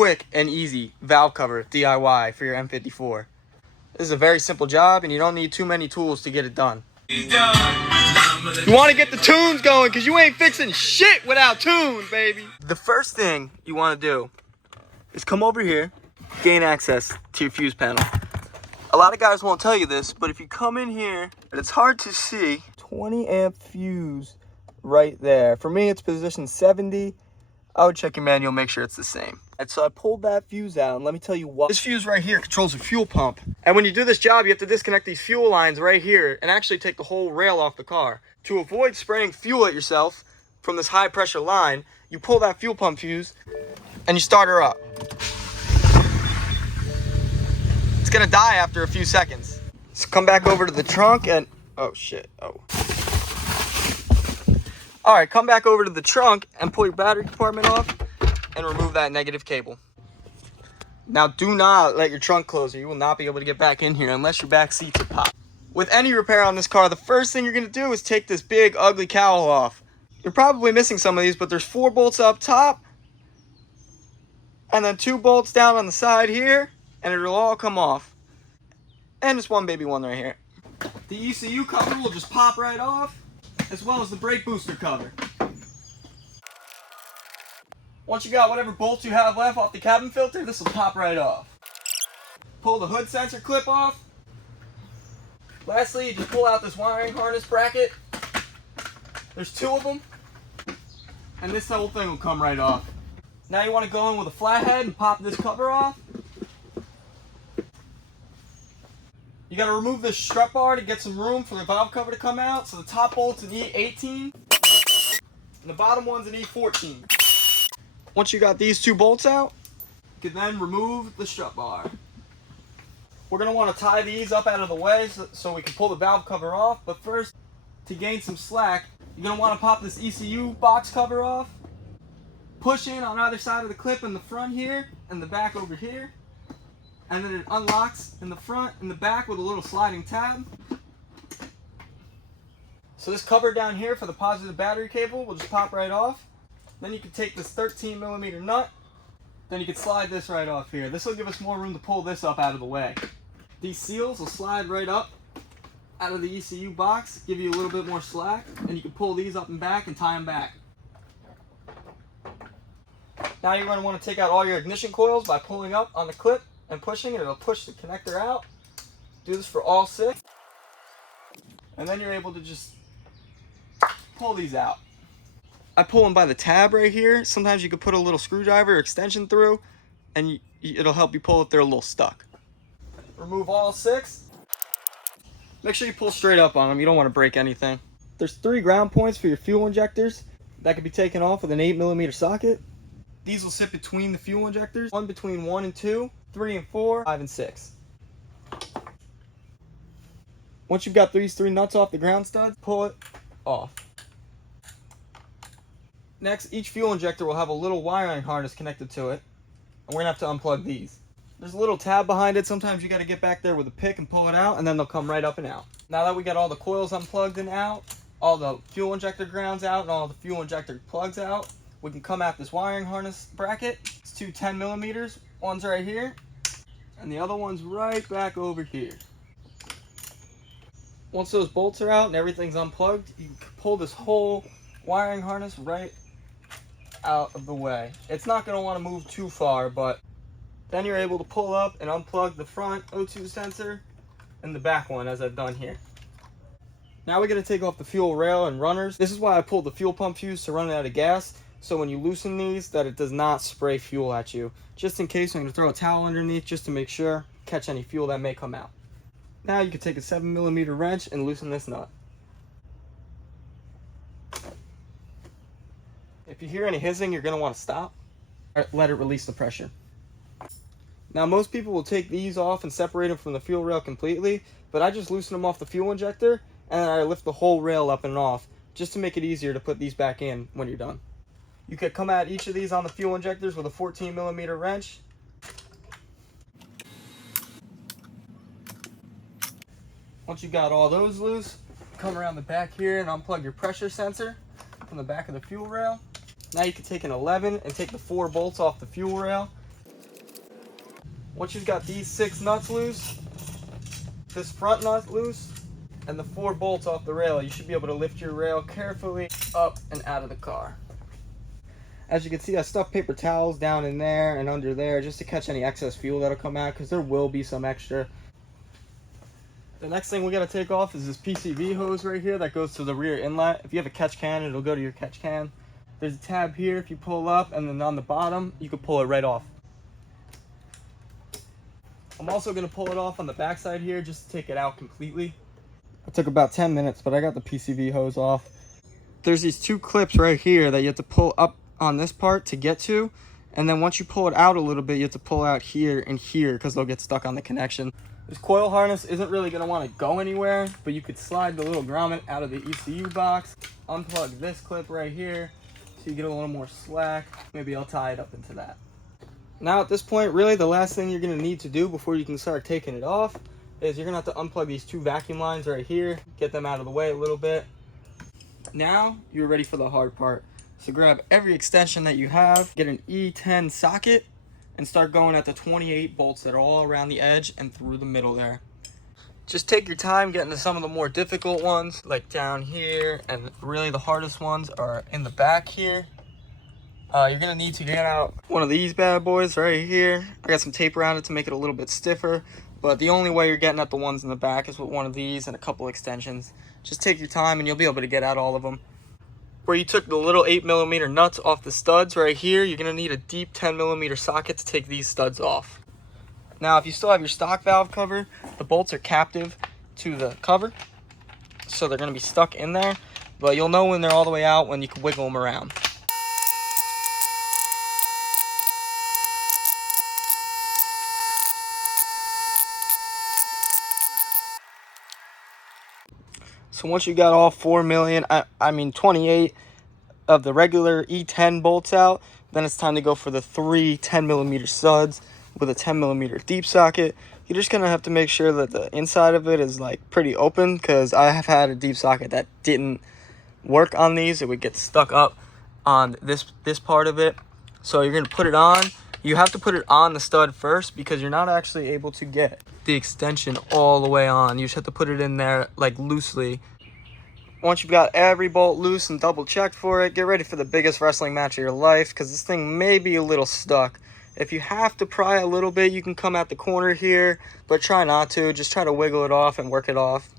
quick and easy valve cover DIY for your N54. This is a very simple job and you don't need too many tools to get it done. You want to get the tunes going because you ain't fixing shit without tunes, baby. The first thing you want to do is come over here, gain access to your fuse panel. A lot of guys won't tell you this, but if you come in here, and it's hard to see, 20 amp fuse right there. For me, it's position 70. I would check your manual, make sure it's the same. And so I pulled that fuse out, and let me tell you what. This fuse right here controls the fuel pump. And when you do this job, you have to disconnect these fuel lines right here and actually take the whole rail off the car. To avoid spraying fuel at yourself from this high pressure line, you pull that fuel pump fuse and you start her up. It's gonna die after a few seconds. So come back over to the trunk and, oh shit, oh. All right, come back over to the trunk and pull your battery compartment off and remove that negative cable. Now do not let your trunk close or you will not be able to get back in here unless your back seats are popped. With any repair on this car, the first thing you're gonna do is take this big ugly cowl off. You're probably missing some of these, but there's 4 bolts up top and then 2 bolts down on the side here, and it'll all come off. And just one baby one right here. The ECU cover will just pop right off, as well as the brake booster cover. Once you got whatever bolts you have left off the cabin filter, this will pop right off. Pull the hood sensor clip off. Lastly, you just pull out this wiring harness bracket. There's 2 of them, and this whole thing will come right off. Now you want to go in with a flathead and pop this cover off. You got to remove this strut bar to get some room for the valve cover to come out. So the top bolt's an E18 and the bottom one's an E14. Once you got these 2 bolts out, you can then remove the strut bar. We're going to want to tie these up out of the way so we can pull the valve cover off. But first, to gain some slack, you're going to want to pop this ECU box cover off. Push in on either side of the clip in the front here and the back over here. And then it unlocks in the front and the back with a little sliding tab. So this cover down here for the positive battery cable will just pop right off. Then you can take this 13mm nut. Then you can slide this right off here. This will give us more room to pull this up out of the way. These seals will slide right up out of the ECU box, give you a little bit more slack, and you can pull these up and back and tie them back. Now you're going to want to take out all your ignition coils by pulling up on the clip and pushing, and it'll push the connector out. Do this for all 6. And then you're able to just pull these out. I pull them by the tab right here. Sometimes you could put a little screwdriver or extension through, and it'll help you pull if they're a little stuck. Remove all 6. Make sure you pull straight up on them. You don't want to break anything. There's 3 ground points for your fuel injectors that can be taken off with an 8mm socket. These will sit between the fuel injectors. One between 1 and 2, 3 and 4, 5 and 6. Once you've got these 3 nuts off the ground studs, pull it off. Next, each fuel injector will have a little wiring harness connected to it, and we're going to have to unplug these. There's a little tab behind it. Sometimes you got to get back there with a pick and pull it out, and then they'll come right up and out. Now that we got all the coils unplugged and out, all the fuel injector grounds out, and all the fuel injector plugs out, we can come at this wiring harness bracket. It's 2 10mm. One's right here, and the other one's right back over here. Once those bolts are out and everything's unplugged, you can pull this whole wiring harness right out of the way. It's not going to want to move too far, but then you're able to pull up and unplug the front O2 sensor and the back one, as I've done here. Now we're going to take off the fuel rail and runners. This is why I pulled the fuel pump fuse to run it out of gas, so when you loosen these, that it does not spray fuel at you. Just in case, I'm going to throw a towel underneath just to make sure, catch any fuel that may come out. Now you can take a 7mm wrench and loosen this nut. If you hear any hissing, you're going to want to stop. Let it release the pressure. Now most people will take these off and separate them from the fuel rail completely, but I just loosen them off the fuel injector and I lift the whole rail up and off just to make it easier to put these back in when you're done. You could come at each of these on the fuel injectors with a 14mm wrench. Once you got all those loose, come around the back here and unplug your pressure sensor from the back of the fuel rail. Now you can take an 11 and take the 4 bolts off the fuel rail. Once you've got these 6 nuts loose, this front nut loose, and the 4 bolts off the rail, you should be able to lift your rail carefully up and out of the car. As you can see, I stuffed paper towels down in there and under there just to catch any excess fuel that'll come out, because there will be some extra. The next thing we gotta take off is this PCV hose right here that goes to the rear inlet. If you have a catch can, it'll go to your catch can. There's a tab here if you pull up, and then on the bottom, you can pull it right off. I'm also gonna pull it off on the backside here just to take it out completely. It took about 10 minutes, but I got the PCV hose off. There's these 2 clips right here that you have to pull up on this part to get to, and then once you pull it out a little bit, you have to pull out here and here because they'll get stuck on the connection. This coil harness isn't really going to want to go anywhere, but you could slide the little grommet out of the ECU box, unplug this clip right here so you get a little more slack. Maybe I'll tie it up into that. Now at this point, really the last thing you're going to need to do before you can start taking it off is you're going to have to unplug these 2 vacuum lines right here, get them out of the way a little bit. Now you're ready for the hard part. So grab every extension that you have, get an E10 socket, and start going at the 28 bolts that are all around the edge and through the middle there. Just take your time getting to some of the more difficult ones, like down here, and really the hardest ones are in the back here. You're gonna need to get out one of these bad boys right here. I got some tape around it to make it a little bit stiffer, but the only way you're getting at the ones in the back is with one of these and a couple extensions. Just take your time and you'll be able to get out all of them. Where you took the little 8mm nuts off the studs right here, you're going to need a deep 10mm socket to take these studs off. Now, if you still have your stock valve cover, the bolts are captive to the cover, so they're going to be stuck in there, but you'll know when they're all the way out when you can wiggle them around. So once you got all 28 of the regular E10 bolts out, then it's time to go for the 3 10mm studs with a 10mm deep socket. You're just gonna have to make sure that the inside of it is like pretty open, because I have had a deep socket that didn't work on these. It would get stuck up on this part of it. So you're gonna put it on. You have to put it on the stud first because you're not actually able to get the extension all the way on. You just have to put it in there like loosely. Once you've got every bolt loose and double checked for it, get ready for the biggest wrestling match of your life, because this thing may be a little stuck. If you have to pry a little bit, you can come at the corner here, but try not to. Just try to wiggle it off and work it off.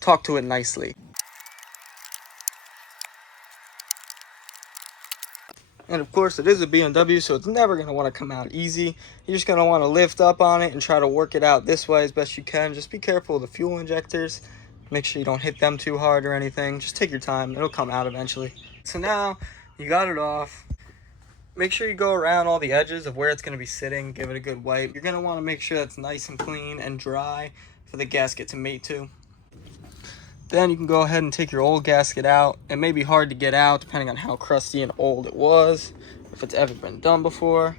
Talk to it nicely. And of course, it is a BMW, so it's never going to want to come out easy. You're just going to want to lift up on it and try to work it out this way as best you can. Just be careful of the fuel injectors. Make sure you don't hit them too hard or anything. Just take your time. It'll come out eventually. So now you got it off. Make sure you go around all the edges of where it's going to be sitting. Give it a good wipe. You're going to want to make sure that's nice and clean and dry for the gasket to mate to. Then you can go ahead and take your old gasket out. It may be hard to get out depending on how crusty and old it was, if it's ever been done before.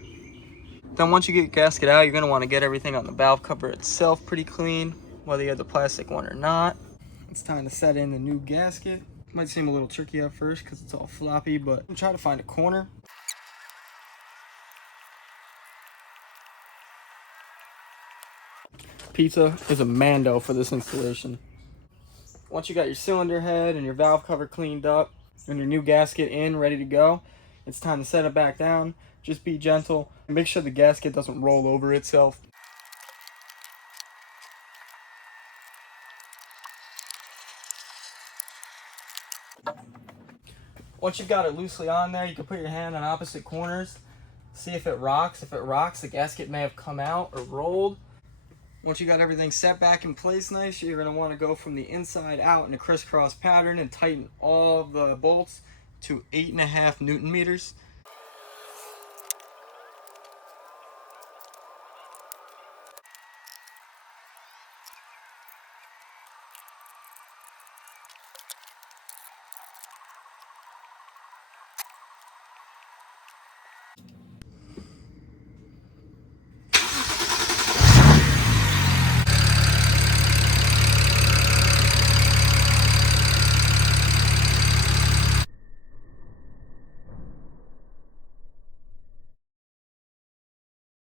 Then once you get your gasket out, you're going to want to get everything on the valve cover itself pretty clean, whether you have the plastic one or not. It's time to set in the new gasket. It might seem a little tricky at first because it's all floppy, but try to find a corner. Pizza is a mando for this installation. Once you got your cylinder head and your valve cover cleaned up and your new gasket in, ready to go, it's time to set it back down. Just be gentle and make sure the gasket doesn't roll over itself. Once you've got it loosely on there, you can put your hand on opposite corners. See if it rocks. If it rocks, the gasket may have come out or rolled. Once you got everything set back in place nice, you're going to want to go from the inside out in a crisscross pattern and tighten all the bolts to 8.5 Newton meters.